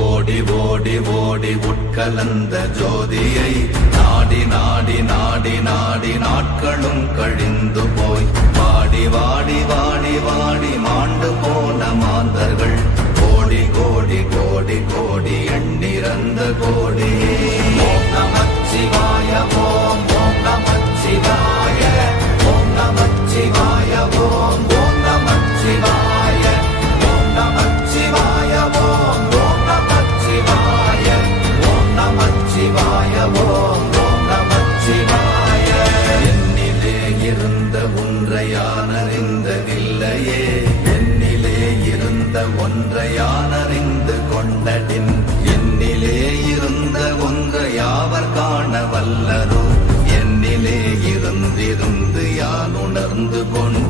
ஓடி ஓடி ஓடி உட்கலந்த ஜோதியை நாடி நாடி நாடி நாடி நாட்களும் கழிந்து போய் வாடி வாடி வாடி வாடி மாண்டு போன மாந்தர்கள் கோடி கோடி கோடி கோடி எண்ணிறந்த கோடி. ஓம் நமச்சிவாய ஓம் ஓம் நமச்சிவாய ஓம் நமச்சிவாய ஓம் ஓம் நமச்சிவாய ஓம் நமச்சிவாய ஓம் ஓம் நமச்சிவாய ஓம் நமச்சிவாய ஓம் ஓம் நமச்சிவாய. என்னிலே இருந்த ஒன்றை யான் அறிந்ததில்லையே, என்னிலே இருந்த ஒன்றை யான் அறிந்து கொண்டடின், என்னிலே இருந்த ஒன்றை யாவர் காண வல்லரோ, என்னிலே இருந்திருந்து யான் உணர்ந்து கொண்டு